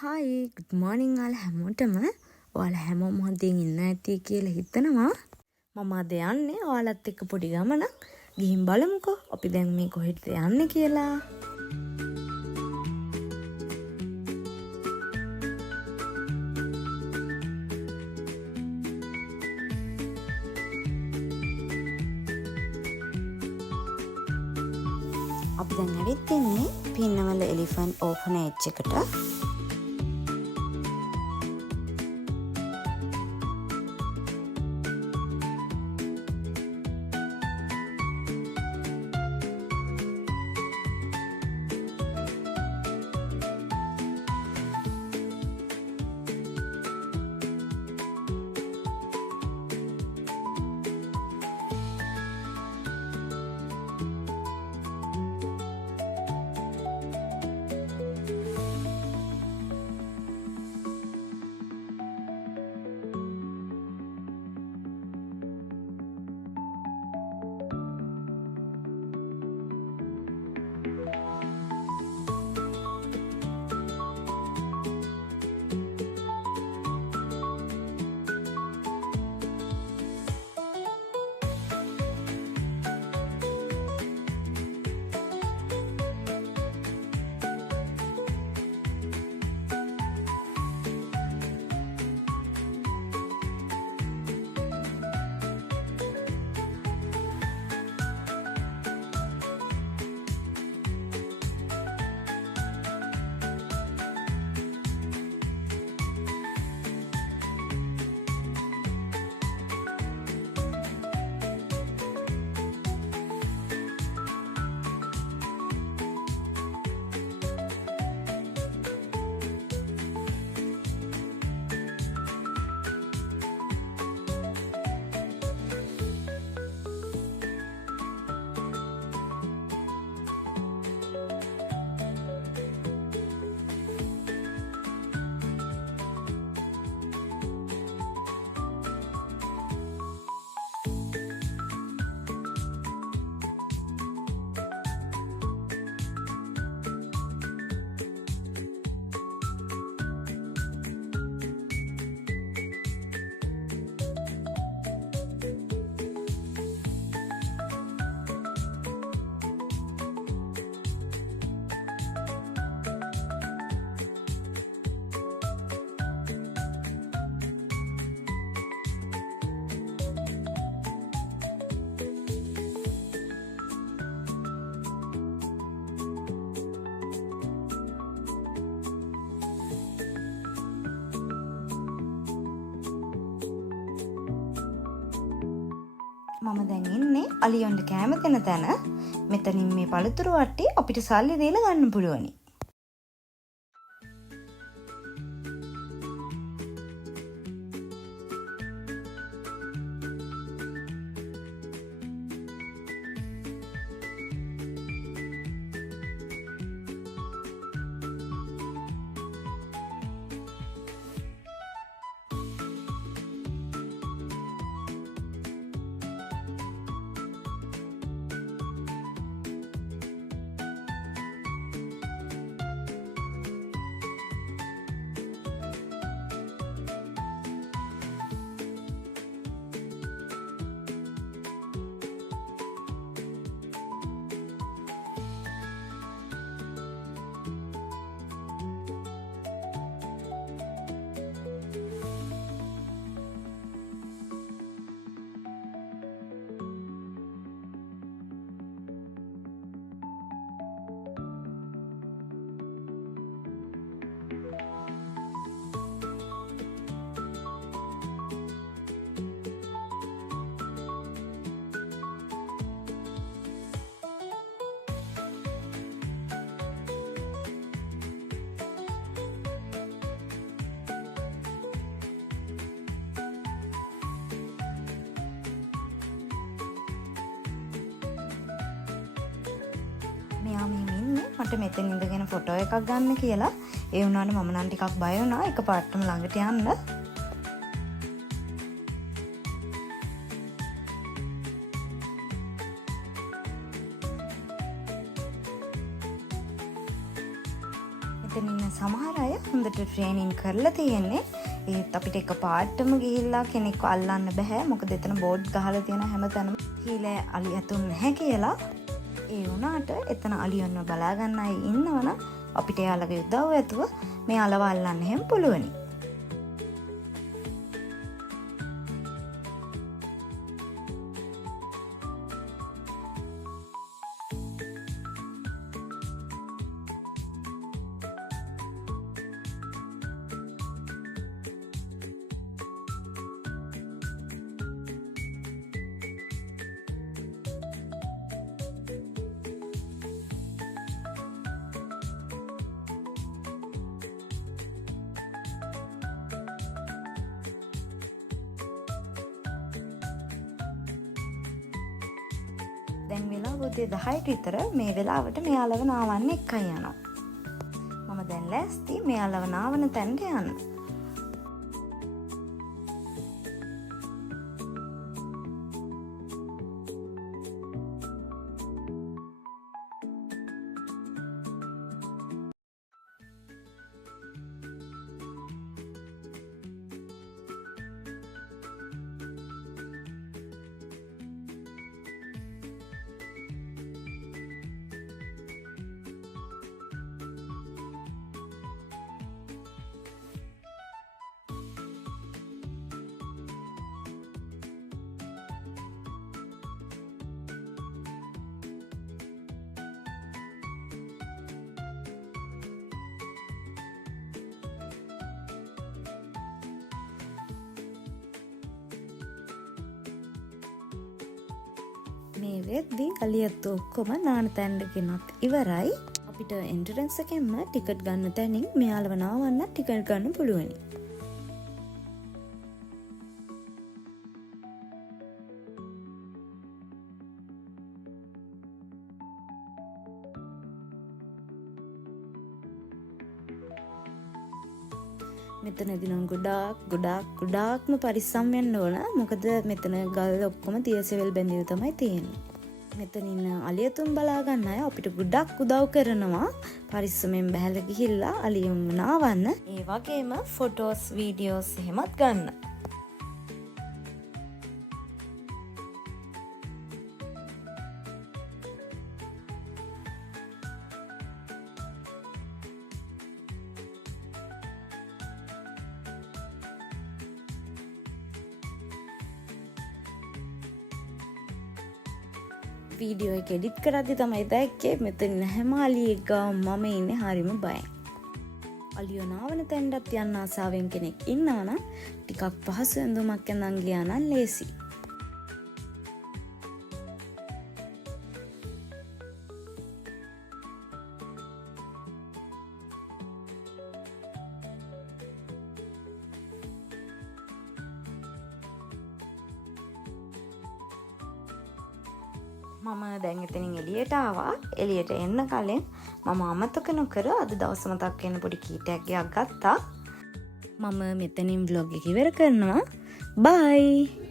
Hi good morning ඔයාලා හැමෝටම. ඔයාලා හැමෝම හොඳින් ඉන්න ඇති කියලා හිතනවා. මම අද යන්නේ ඔයාලත් එක්ක පොඩි ගමනක්. ගිහින් බලමුකෝ අපි දැන් මේ කොහෙටද යන්නේ කියලා. අපි දැන් ඇවිත් ඉන්නේ පින්නවල එලිෆන්ට් ඕෆනේජ් එකට. මම දැන් ඉන්නේ අලියොන්ට කැම දෙන තැන. මෙතනින් මේ පළතුරු වට්ටි අපිට සල්ලි දීලා ගන්න පුළුවනි. මෙයා මේ ඉන්නේ මට මෙතන ඉඳගෙන ෆොටෝ එකක් ගන්න කියලා. ඒ වුණාට මම නම් ටිකක් බය වුණා එකපාරටම ළඟට යන්න. මෙතන ඉන්න සමහර අය හොඳට ට්‍රේනින් කරලා තියෙන්නේ. ඒත් අපිට එක පාටම ගිහිල්ලා කෙනෙක්ව අල්ලන්න බෑ. මොකද එතන බෝඩ් ගහලා තියෙන හැමතැනම හීලෑ අලි ඇතුන් නැහැ කියලා. ඒ වුණාට එතන අලියන්ව බලා ගන්න අය ඉන්නවනම් අපිට යාළගේ උදව් ඇතුව මේ අලව අල්ලන්න හැම පුළුවනි. දැන් වෙලාව උදේ 10ට විතර. මේ වෙලාවට මේ අලව නාවන්න එක්කන් යනවා. මම දැන් ලෑස්ති මේ අලව නාවන තැනට යන්න. මේ වෙද්දී අලියත් ඔක්කොම නාන තැනට ගෙනත් ඉවරයි. අපිට එන්ටරන්ස් එකෙන්ම ටිකට් ගන්න තැනින් මෙයාලව නාවන්න ටිකට් ගන්න පුළුවනි. මෙතනදී නම් ගොඩාක්ම පරිස්සම් වෙන්න ඕන. මොකද මෙතන ගල් ඔක්කොම තියසෙවල් බැඳිලා තමයි තියෙන්නේ. මෙතන ඉන්න අලියතුන් බලා ගන්න අය අපිට ගොඩක් උදව් කරනවා. පරිස්සමෙන් බහැලා ගිහිල්ලා අලියුන් නාවන්න. ඒ වගේම ෆොටෝස්, වීඩියෝස් එහෙමත් ගන්න. වීඩියෝ එක එඩිට් කරද්දි තමයි දැක්කේ මෙතන හැම අලියෙක් ගාව මම ඉන්නේ හරිම බයෙන්. අලියෝ නාවන තැනටත් යන්න ආසාවෙන් කෙනෙක් ඉන්නවනම් ටිකක් පහසු ඇඳුමක් ඇඳන් ගියා නම් ලේසි. මම දැන් එතනින් එළියට ආවා. එළියට එන්න කලින් මම අමතක නොකර අද දවස මතක් වෙන පොඩි කීටයක් ගත්තා. මම මෙතනින් vlog එක ඉවර කරනවා. bye.